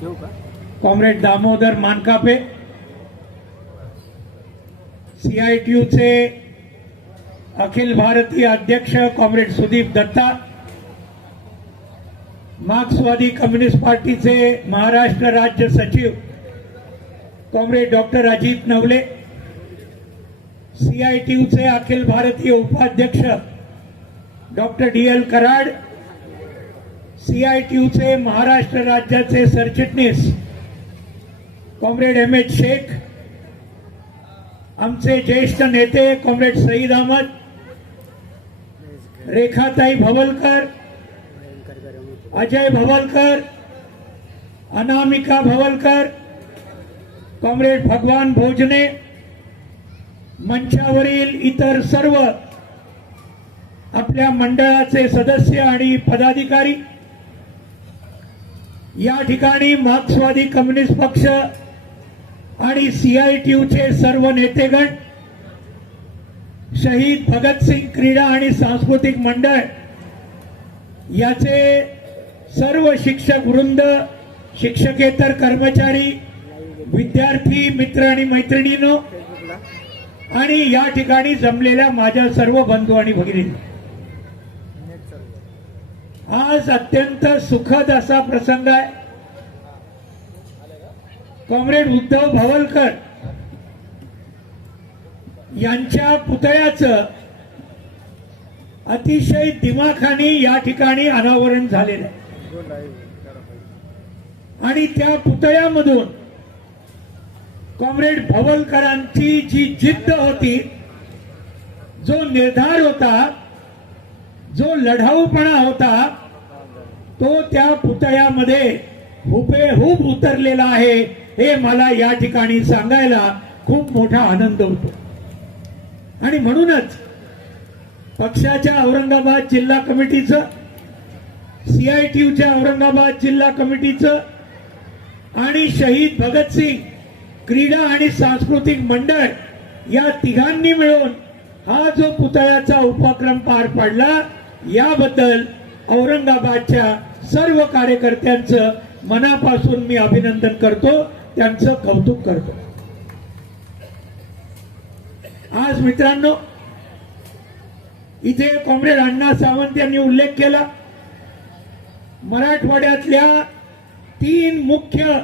Comrade Damodar मानकापे, CITU चे अखिल भारतीय अध्यक्ष comrade Sudeep Datta, मार्क्सवादी कम्युनिस्ट पार्टीचे महाराष्ट्र राज्य सचिव comrade doctor Ajit Navale, CITU चे अखिल भारतीय उपाध्यक्ष डॉक्टर DL कराड, CITU चे महाराष्ट्र राज्याचे सरचिटणीस कॉम्रेड MH शेख, आमचे ज्येष्ठ नेते कॉम्रेड सईद अहमद, रेखाताई भवलकर, अजय भवलकर, अनामिका भवलकर, कॉम्रेड भगवान भोजने, मंचावरील इतर सर्व आपल्या मंडळाचे सदस्य आणि पदाधिकारी, या ठिकाणी मार्क्सवादी कम्युनिस्ट पक्ष आणि CITU चे सर्व नेतेगण, शहीद भगतसिंग क्रीडा आणि सांस्कृतिक मंडळ याचे सर्व शिक्षक वृंद, शिक्षकेतर कर्मचारी, विद्यार्थी मित्र आणि मैत्रिणींनो आणि या ठिकाणी जमलेल्या माझ्या सर्व बंधू आणि भगिनींनो, आज अत्यंत सुखद असा प्रसंग आहे. कॉम्रेड उद्धव भवलकर यांच्या पुतळ्याचं अतिशय दिमाखानी या ठिकाणी अनावरण झालेलं आहे आणि त्या पुतळ्यामधून कॉम्रेड भवलकरांची जी जिद्द होती, जो निर्धार होता, जो लढाऊपणा होता, तो त्या पुतळ्यामध्ये हुबेहूब उतरलेला आहे. हे मला या ठिकाणी सांगायला खूप मोठा आनंद होतो आणि म्हणूनच पक्षाच्या औरंगाबाद जिल्हा कमिटीचं, CITUच्या औरंगाबाद जिल्हा कमिटीचं आणि शहीद भगतसिंग क्रीडा आणि सांस्कृतिक मंडळ या तिघांनी मिळून हा जो पुतळ्याचा उपक्रम पार पाडला, याबद्दल औरंगाबादच्या सर्व कार्यकर्त्यांचं मनापासून मी अभिनंदन करतो, त्यांचं कौतुक करतो. आज मित्रांनो, इथे कॉम्रेड अण्णा सावंत यांनी उल्लेख केला, मराठवाड्यातल्या 3 मुख्य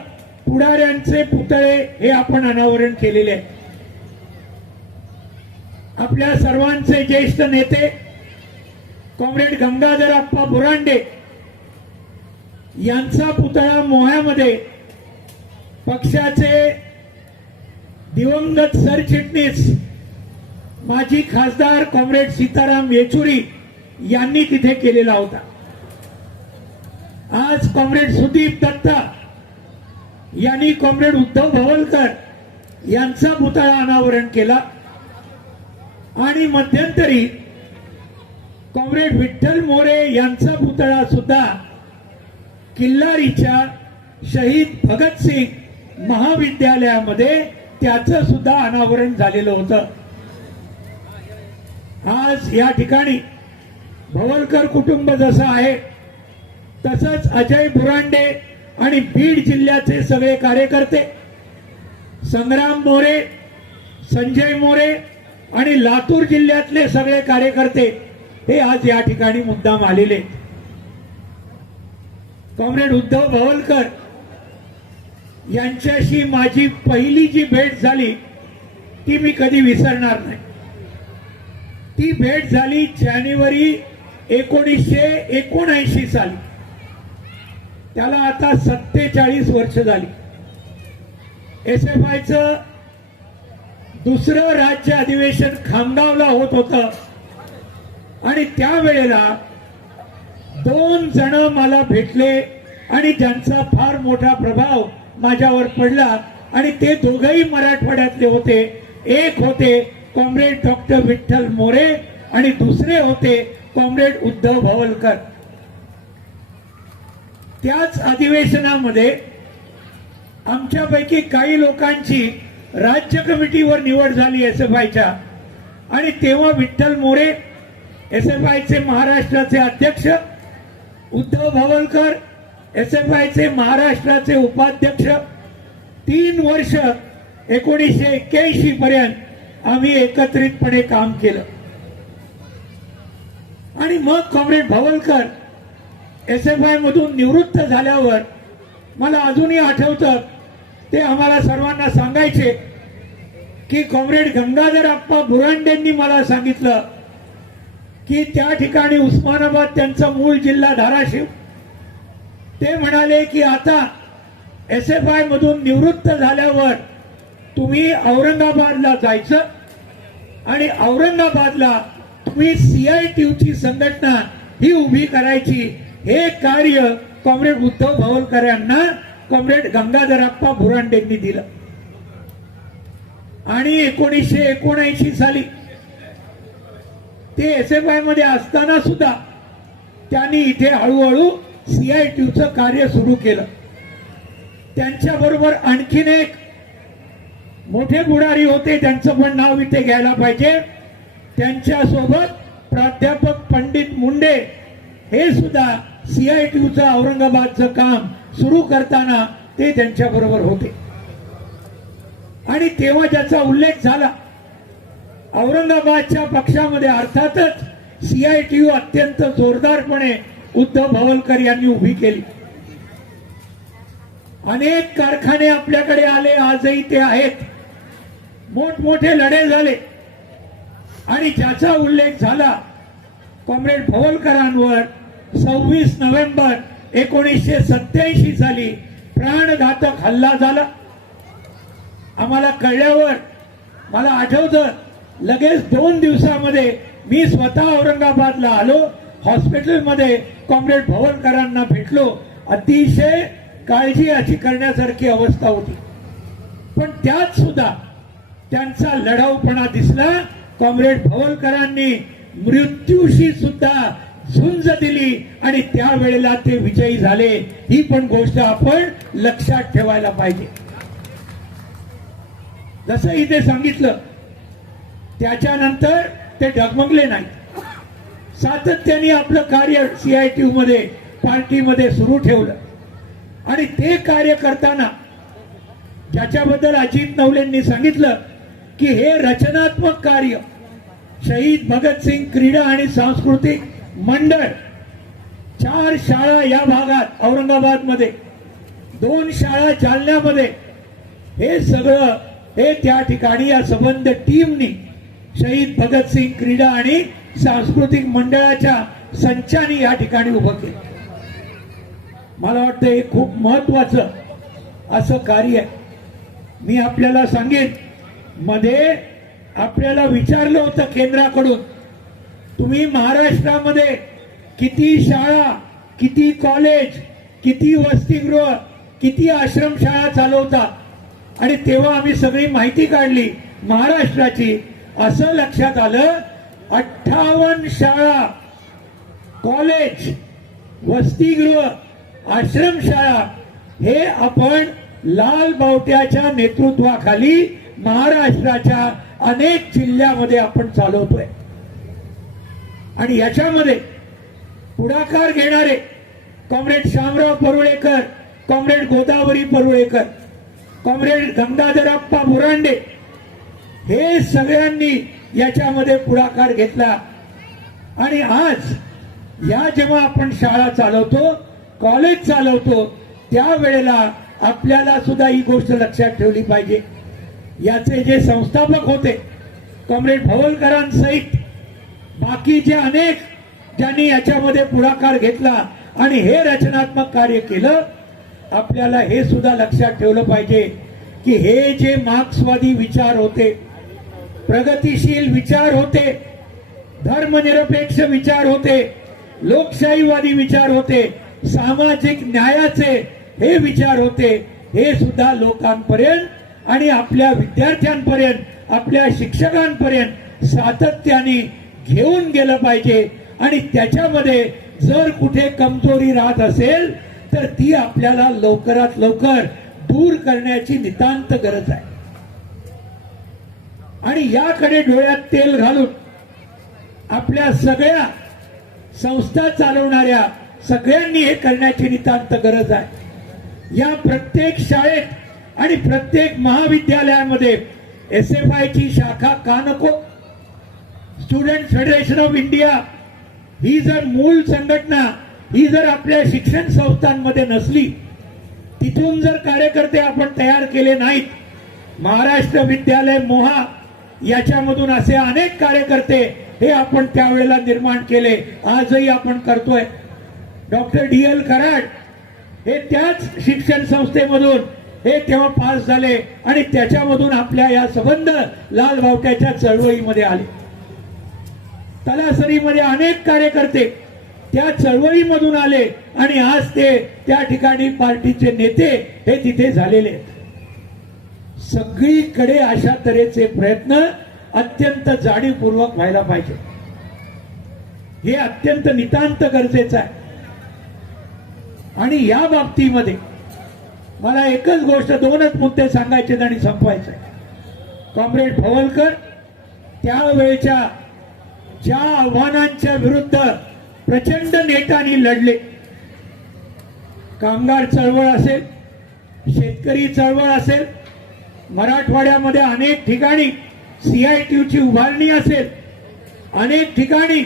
पुढाऱ्यांचे पुतळे हे आपण अनावरण केलेले आहे. आपल्या सर्वांचे ज्येष्ठ नेते कॉम्रेड गंगाधर अप्पा बुरांडे यांचा पुतळा मोह्यामध्ये पक्षाचे दिवंगत सरचिटणीस माजी खासदार कॉम्रेड सीताराम येचुरी यांनी तिथे केलेला होता. आज कॉम्रेड सुदीप दत्ता यांनी कॉम्रेड उद्धव भवलकर यांचा पुतळा अनावरण केला आणि मध्यंतरी कॉम्रेड विठ्ठल मोरे यांचा पुतळा सुद्धा किल्लारीच्या शहीद भगतसिंग महाविद्यालयामध्ये त्याचं सुद्धा अनावरण झालेलं होतं. आज या ठिकाणी भवलकर कुटुंब जसं आहे तसंच अजय बुरांडे आणि बीड जिल्ह्याचे सगळे कार्यकर्ते, संग्राम मोरे, संजय मोरे आणि लातूर जिल्ह्यातले सगळे कार्यकर्ते हे आज या ठिकाणी मुद्दाम आलेले. कॉम्रेड उद्धव भवलकर यांच्याशी माझी पहिली जी भेट झाली ती मी कधी विसरणार नाही. ती भेट झाली जानेवारी 1979 साली. त्याला आता 47 वर्ष झाली. SFIचं दुसरं राज्य अधिवेशन खामगावला होत होतं आणि त्यावेळेला 2 जण मला भेटले आणि ज्यांचा फार मोठा प्रभाव माझ्यावर पडला आणि ते दोघंही मराठवाड्यातले होते. एक होते कॉम्रेड डॉक्टर विठ्ठल मोरे आणि दुसरे होते कॉम्रेड उद्धव भवलकर. त्याच अधिवेशनामध्ये आमच्यापैकी काही लोकांची राज्य कमिटीवर निवड झाली SFIच्या आणि तेव्हा विठ्ठल मोरे SFIचे महाराष्ट्राचे अध्यक्ष, उद्धव भवलकर SFIचे महाराष्ट्राचे उपाध्यक्ष 3 वर्ष 1981 पर्यंत आम्ही एकत्रितपणे काम केलं. आणि मग कॉम्रेड भवलकर SFI मधून निवृत्त झाल्यावर मला अजूनही आठवतं, ते आम्हाला सर्वांना सांगायचे की कॉम्रेड गंगाधर अप्पा बुरांडेंनी मला सांगितलं की त्या ठिकाणी उस्मानाबाद त्यांचा मूळ जिल्हा धाराशिव, ते म्हणाले की आता SFI मधून निवृत्त झाल्यावर तुम्ही औरंगाबादला जायचं आणि औरंगाबादला तुम्ही CITUची संघटना ही उभी करायची. हे कार्य कॉम्रेड उद्धव भवलकर यांना कॉम्रेड गंगाधरप्पा बुरांडेंनी दिलं. आणि 1979 साली ते SFI मध्ये असताना सुद्धा त्यांनी इथे हळूहळू CITUचं कार्य सुरू केलं. त्यांच्याबरोबर आणखीन एक मोठे पुढारी होते, त्यांचं पण नाव इथे घ्यायला पाहिजे. त्यांच्यासोबत प्राध्यापक पंडित मुंडे हे सुद्धा CITUचं औरंगाबादचं काम सुरू करताना ते त्यांच्याबरोबर होते. आणि तेव्हा ज्याचा उल्लेख झाला, औरंगाबादच्या पक्षामध्ये अर्थातच CITU अत्यंत जोरदारपणे उद्धव भवलकर यांनी उभी केली. अनेक कारखाने आपल्याकडे आले, आजही ते आहेत. मोठमोठे लढे झाले आणि ज्याचा उल्लेख झाला कॉम्रेड भवलकरांवर 26 नोव्हेंबर 1987 साली प्राणघातक हल्ला झाला. आम्हाला कळल्यावर मला आठवतं, लगेच 2 दिवसामध्ये मी स्वतः औरंगाबादला आलो. हॉस्पिटलमध्ये कॉम्रेड भवलकरांना भेटलो. अतिशय काळजी अशी करण्यासारखी अवस्था होती, पण त्यात सुद्धा त्यांचा लढाऊपणा दिसला. कॉम्रेड भवलकरांनी मृत्यूशी सुद्धा झुंज दिली आणि त्यावेळेला ते विजयी झाले. ही पण गोष्ट आपण लक्षात ठेवायला पाहिजे. जसं इथे सांगितलं, त्याच्यानंतर ते डगमगले नाही. सातत्याने आपलं कार्य CITU मध्ये पार्टीमध्ये सुरू ठेवलं. आणि ते कार्य करताना ज्याच्याबद्दल अजित नवलेंनी सांगितलं की हे रचनात्मक कार्य, शहीद भगतसिंग क्रीडा आणि सांस्कृतिक मंडळ, 4 शाळा या भागात औरंगाबादमध्ये, 2 शाळा जालन्यामध्ये, हे सगळं हे त्या ठिकाणी या संबंध टीमनी शहीद भगतसिंग क्रीडा आणि सांस्कृतिक मंडळाच्या संचानी या ठिकाणी उभं केलं. मला वाटतं हे खूप महत्वाचं असं कार्य आहे. मी आपल्याला सांगेन, मध्ये आपल्याला विचारलं होतं केंद्राकडून, तुम्ही महाराष्ट्रामध्ये किती शाळा, किती कॉलेज, किती वसतिगृह, किती आश्रमशाळा चालवता, आणि तेव्हा आम्ही सगळी माहिती काढली महाराष्ट्राची. असं लक्षात आलं 58 शाळा, कॉलेज, वसतिगृह, आश्रमशाळा हे आपण लाल बावट्याच्या नेतृत्वाखाली महाराष्ट्राच्या अनेक जिल्ह्यामध्ये आपण चालवतोय. आणि याच्यामध्ये पुढाकार घेणारे comrade Shamrao Parulekar, comrade Godavari Parulekar, comrade Gangadharappa Burande, हे सगळ्यांनी याच्यामध्ये पुढाकार घेतला. आणि आज या जेव्हा आपण शाळा चालवतो, कॉलेज चालवतो, त्यावेळेला आपल्याला सुद्धा ही गोष्ट लक्षात ठेवली पाहिजे. याचे जे संस्थापक होते कॉम्रेड भवलकरांसहित बाकीचे अनेक ज्यांनी याच्यामध्ये पुढाकार घेतला आणि हे रचनात्मक कार्य केलं, आपल्याला हे सुद्धा लक्षात ठेवलं पाहिजे की हे जे मार्क्सवादी विचार होते, प्रगतिशील विचार होते, धर्मनिरपेक्ष विचार होते, लोकशाहीवादी विचार होते, सामाजिक न्यायाचे हे विचार होते, हे सुद्धा लोकांपर्यंत आणि आपल्या विद्यार्थ्यांपर्यंत, आपल्या शिक्षकांपर्यंत सातत्याने घेऊन गेलं पाहिजे. आणि त्याच्यामध्ये जर कुठे कमजोरी राहत असेल तर ती आपल्याला लवकरात लवकर दूर करण्याची नितांत गरज आहे. आणि याकडे डोळ्यात तेल घालून आपल्या सगळ्या संस्था चालवणाऱ्या सगळ्यांनी हे करण्याची नितांत गरज आहे। या प्रत्येक शाळेत आणि प्रत्येक महाविद्यालयामध्ये SFI ची शाखा का नको? स्टुडंट फेडरेशन ऑफ इंडिया ही जर मूळ संघटना ही जर आपल्या शिक्षण संस्थांमध्ये नसली, तिथून जर कार्यकर्ते आपण तयार केले नाहीत, महाराष्ट्र विद्यालय मोहा याच्यामधून असे अनेक कार्यकर्ते हे आपण त्यावेळेला निर्माण केले, आजही आपण करतोय। डॉक्टर DL कराड हे त्याच शिक्षण संस्थेमधून हे तेव्हा पास झाले आणि त्याच्यामधून आपल्या या संबंध लाल बावट्याच्या चळवळीमध्ये आले। तलासरीमध्ये अनेक कार्यकर्ते त्या चळवळीमधून आले आणि आज ते त्या ठिकाणी पार्टीचे नेते हे तिथे झालेले आहेत। सगळीकडे अशा तऱ्हेचे प्रयत्न अत्यंत जाणीवपूर्वक व्हायला पाहिजे, हे अत्यंत नितांत गरजेचं आहे। आणि या बाबतीमध्ये मला एकच गोष्ट, दोनच मुद्दे सांगायचे आणि संपवायचे। कॉम्रेड भवलकर त्यावेळेच्या ज्या आव्हानांच्या विरुद्ध प्रचंड नेटाने लढले, कामगार चळवळ असेल, शेतकरी चळवळ असेल, मराठवाड्यामध्ये अनेक ठिकाणी CITUची उभारणी असेल, अनेक ठिकाणी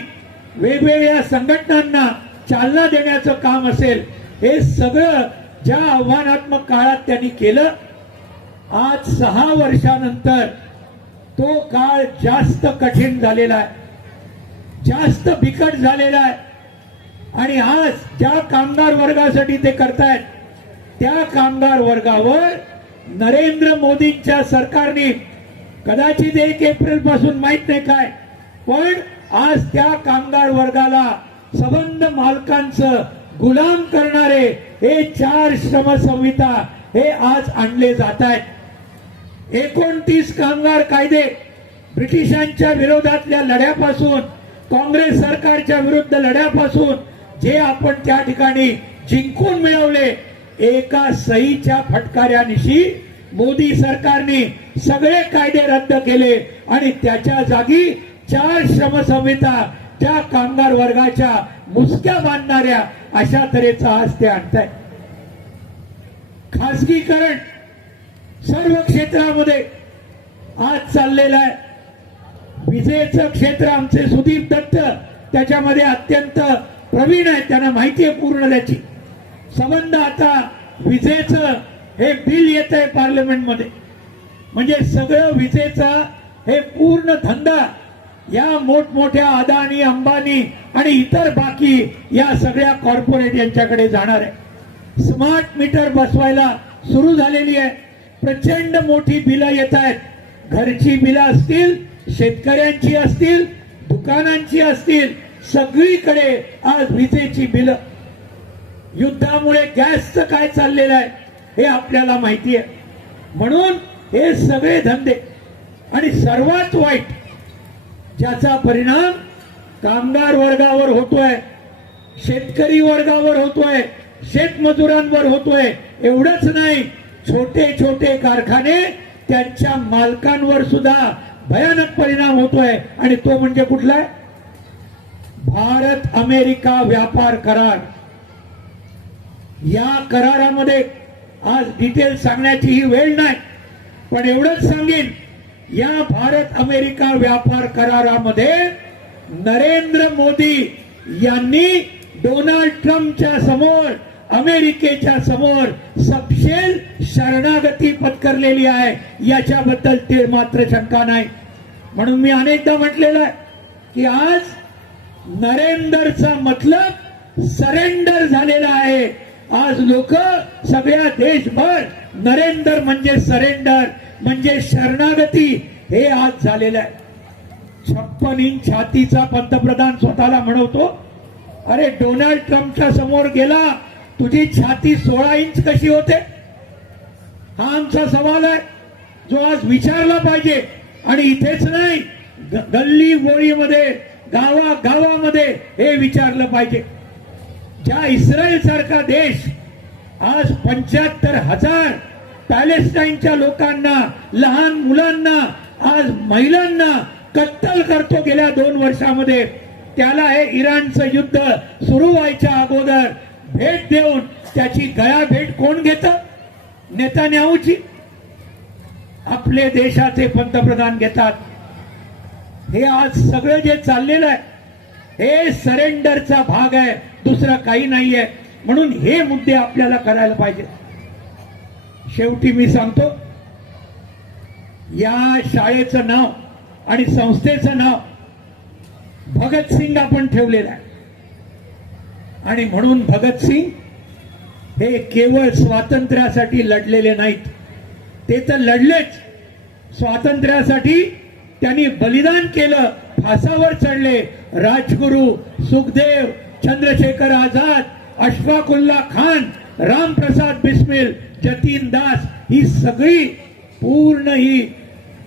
वेगवेगळ्या संघटनांना चालना देण्याचं काम असेल, हे सगळं ज्या आव्हानात्मक काळात त्यांनी केलं, आज 6 वर्षानंतर तो काळ जास्त कठीण झालेला आहे, जास्त बिकट झालेला आहे। आणि आज ज्या कामगार वर्गासाठी ते करतायत, त्या कामगार वर्गावर नरेंद्र मोदींच्या सरकारने कदाचित 1 एप्रिल पासून माहित नाही काय, पण आज त्या कामगार वर्गाला संबंध मालकांचं गुलाम करणारे हे 4 श्रम संहिता हे आज आणले जात आहेत। 29 कामगार कायदे ब्रिटिशांच्या विरोधातल्या लढ्यापासून, काँग्रेस सरकारच्या विरुद्ध लढ्यापासून जे आपण त्या ठिकाणी जिंकून मिळवले, एका सहीच्या फटकाऱ्यानिशी मोदी सरकारने सगळे कायदे रद्द केले आणि त्याच्या जागी 4 श्रम संहिता त्या कामगार वर्गाच्या मुसक्या बांधणाऱ्या अशा तऱ्हेचा आज ते आणताय। खासगीकरण सर्व क्षेत्रामध्ये आज चाललेलं आहे। विजेचं क्षेत्र आमचे सुदीप दत्त त्याच्यामध्ये अत्यंत प्रवीण आहे, त्यांना माहिती आहे पूर्ण त्याची संबंध। आता विजेचं हे बिल येत आहे पार्लमेंटमध्ये, म्हणजे सगळं विजेचा हे पूर्ण धंदा या मोठमोठ्या अदानी, अंबानी आणि इतर बाकी या सगळ्या कॉर्पोरेट यांच्याकडे जाणार आहे। स्मार्ट मीटर बसवायला सुरू झालेली आहे, प्रचंड मोठी बिलं येत आहेत, घरची बिलं असतील, शेतकऱ्यांची असतील, दुकानांची असतील, सगळीकडे आज विजेची बिलं। युद्धामुळे गॅसचं काय चाललेलं आहे हे आपल्याला माहिती आहे, म्हणून हे सगळे धंदे आणि सर्वात वाईट ज्याचा परिणाम कामगार वर्गावर होतोय, शेतकरी वर्गावर होतोय, शेतमजुरांवर होतोय, एवढंच नाही, छोटे छोटे कारखाने त्यांच्या मालकांवर सुद्धा भयानक परिणाम होतोय। आणि तो म्हणजे कुठला? भारत अमेरिका व्यापार करार। या करारामध्ये आज डिटेल सांगण्याची ही वेळ नाही, पण एवढंच सांगेन, या भारत अमेरिका व्यापार करारामध्ये नरेंद्र मोदी यांनी डोनाल्ड ट्रम्पच्या समोर, अमेरिकेच्या समोर सपशेल शरणागती पत्करलेली आहे, याच्याबद्दल ते मात्र शंका नाही। म्हणून मी अनेकदा म्हटलेलं आहे की आज नरेंद्रचा मतलब सरेंडर झालेला आहे। आज लोक सगळ्या देशभर नरेंद्र म्हणजे सरेंडर म्हणजे शरणागती हे आज झालेलं आहे। 56 इंच छातीचा पंतप्रधान स्वतःला म्हणतो, अरे डोनाल्ड ट्रम्पच्या समोर गेला, तुझी छाती 16 इंच कशी होते? हा आमचा सवाल आहे जो आज विचारला पाहिजे। आणि इथेच नाही, गल्ली गोळीमध्ये, गावागावामध्ये हे विचारलं पाहिजे। ज्या इस्रायल सारखा देश आज 75,000 पॅलेस्टाईनच्या लोकांना, लहान मुलांना, आज महिलांना कत्तल करतो गेल्या 2 वर्षामध्ये, त्याला हे इराणचं युद्ध सुरू व्हायच्या अगोदर भेट देऊन त्याची गळा भेट कोण घेतं? नेतान्याहूची. आपले देशाचे पंतप्रधान घेतात. हे आज सगळं जे चाललेलं आहे हे सरेंडरचा भाग आहे, दुसरा काही नाहीये. म्हणून हे मुद्दे आपल्याला करायला पाहिजे. शेवटी मी सांगतो, या शाळेचं नाव आणि संस्थेचं नाव भगतसिंग आपण ठेवलेलं आहे. आणि म्हणून भगतसिंग हे केवळ स्वातंत्र्यासाठी लढलेले नाहीत, ते तर लढलेच. स्वातंत्र्यासाठी त्यांनी बलिदान केलं, फासावर चढले. राजगुरू, सुखदेव, चंद्रशेखर आझाद, अशफाकुल्ला खान, रामप्रसाद बिस्मिल, जतीन दास, ही सगळी पूर्ण ही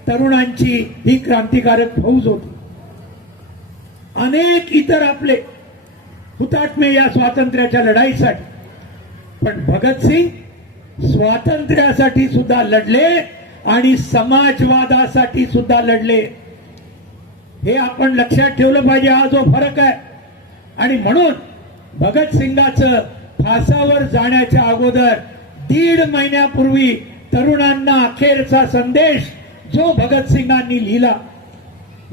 तरुणांची ही क्रांतिकारक फौज होती. अनेक इतर आपले हुतात्मे या स्वातंत्र्याच्या लढाईसाठी. पण भगतसिंग स्वातंत्र्यासाठी सुद्धा लढले आणि समाजवादासाठी सुद्धा लढले. हे आपण लक्षात ठेवलं पाहिजे, हा जो फरक आहे. आणि म्हणून भगतसिंगाचं फासावर जाण्याच्या अगोदर 1.5 महिन्यापूर्वी तरुणांना अखेरचा संदेश जो भगतसिंगांनी लिहिला,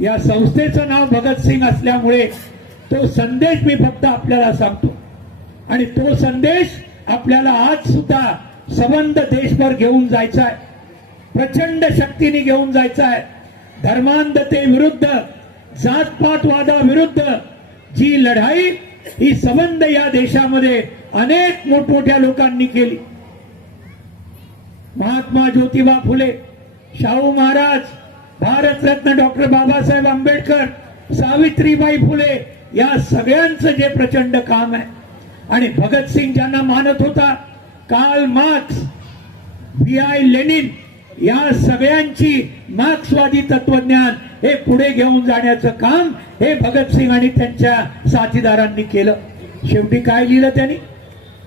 या संस्थेचं नाव भगतसिंग असल्यामुळे तो संदेश मी फक्त आपल्याला सांगतो. आणि तो संदेश आपल्याला आज सुद्धा सबंध देशभर घेऊन जायचा आहे, प्रचंड शक्तीने घेऊन जायचा आहे. धर्मांधतेविरुद्ध, जातपातवादाविरुद्ध जी लढाई ही सबंध या देशामध्ये अनेक मोठमोठ्या लोकांनी केली. महात्मा ज्योतिबा फुले, शाहू महाराज, भारतरत्न डॉक्टर बाबासाहेब आंबेडकर, सावित्रीबाई फुले, या सगळ्यांचं जे प्रचंड काम आहे. आणि भगतसिंग ज्यांना मानत होता, कार्ल मार्क्स, V.I. लेनिन, या सगळ्यांची मार्क्सवादी तत्वज्ञान हे पुढे घेऊन जाण्याचं काम हे भगतसिंग आणि त्यांच्या साथीदारांनी केलं. शेवटी काय लिहिलं त्यांनी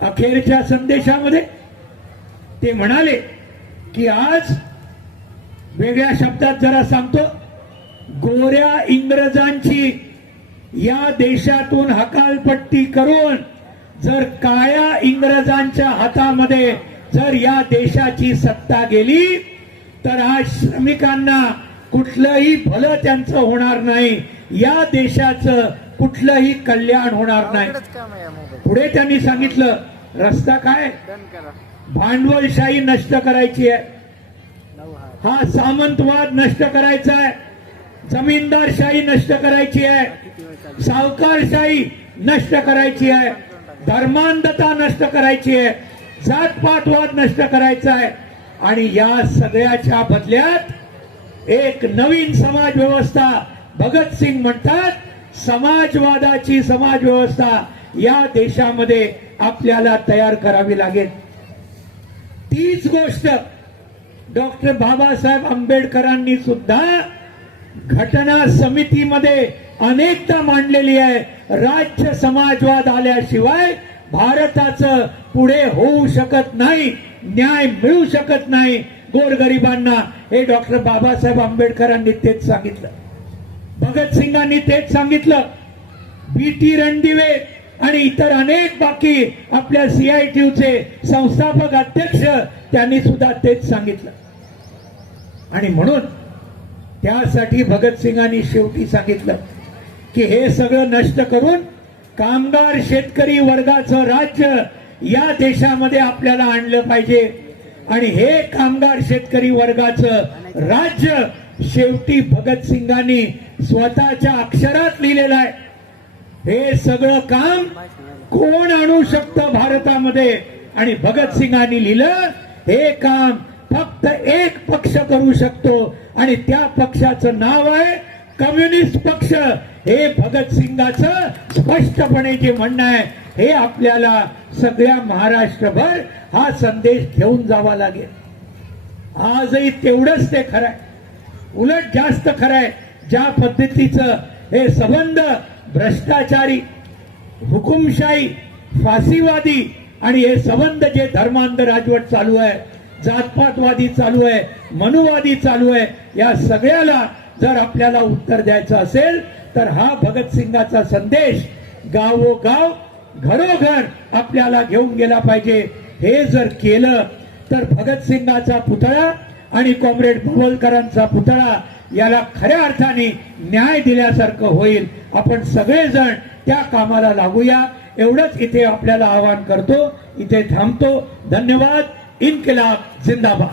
अखेरच्या संदेशामध्ये? ते म्हणाले की आज वेगळ्या शब्दात जरा सांगतो, गोऱ्या इंग्रजांची या देशातून हकालपट्टी करून जर काळ्या इंग्रजांच्या हातामध्ये जर या देशाची सत्ता गेली तर आज श्रमिकांना कुठलंही भलं त्यांचं होणार नाही, या देशाचं कुठलंही कल्याण होणार नाही. पुढे त्यांनी सांगितलं रस्ता काय? भांडवलशाही नष्ट करायची आहे, हा सामंतवाद नष्ट करायचा आहे, जमीनदारशाही नष्ट करायची आहे, सावकारशाही नष्ट करायची आहे, धर्मांधता नष्ट करायची आहे, जातपातवाद नष्ट करायचा आहे. आणि या सगळ्याच्या बदल्यात एक नवीन समाज व्यवस्था, भगतसिंग म्हणतात समाजवादाची समाज व्यवस्था या देशामध्ये आपल्याला तयार करावी लागेल. तीच गोष्ट डॉक्टर बाबासाहेब आंबेडकरांनी सुद्धा घटना समितीमध्ये अनेकदा मांडलेली आहे. राज्य समाजवाद आल्याशिवाय भारताचं पुढे होऊ शकत नाही, न्याय मिळू शकत नाही गोरगरिबांना. हे डॉक्टर बाबासाहेब आंबेडकरांनी तेच सांगितलं, भगतसिंगांनी तेच सांगितलं. B.T. रणदिवे आणि इतर अनेक बाकी आपल्या CITUचे संस्थापक अध्यक्ष त्यांनी सुद्धा तेच सांगितलं. आणि म्हणून त्यासाठी भगतसिंगांनी शेवटी सांगितलं की हे सगळं नष्ट करून कामगार शेतकरी वर्गाचं राज्य या देशामध्ये आपल्याला आणलं पाहिजे. आणि हे कामगार शेतकरी वर्गाचं राज्य शेवटी भगतसिंगांनी स्वतःच्या अक्षरात लिहिलेलं आहे. हे सगळं काम कोण आणू शकतं भारतामध्ये? आणि भगतसिंगांनी लिहिलं हे काम फक्त एक पक्ष करू शकतो आणि त्या पक्षाचं नाव आहे कम्युनिस्ट पक्ष. हे भगतसिंगाचं स्पष्टपणे जे म्हणणं आहे हे आपल्याला सगळ्या महाराष्ट्रभर हा संदेश घेऊन जावा लागेल. आजही तेवढंच ते खरं आहे, उलट जास्त खरं आहे. ज्या पद्धतीचं हे संबंध भ्रष्टाचारी, हुकुमशाही, फाशीवादी आणि हे संबंध जे धर्मांध राजवट चालू आहे, जातपातवादी चालू आहे, मनुवादी चालू आहे, या सगळ्याला जर आपल्याला उत्तर द्यायचं असेल तर हा भगतसिंगाचा संदेश गावोगाव घरोघर आपल्याला घेऊन गेला पाहिजे. हे जर केलं तर भगतसिंगाचा पुतळा आणि कॉम्रेड भोवलकरांचा पुतळा याला खऱ्या अर्थाने न्याय दिल्यासारखं होईल. आपण सगळेजण त्या कामाला लागूया एवढंच इथे आपल्याला आवाहन करतो. इथे थांबतो. धन्यवाद. इन्किलाब जिंदाबाद.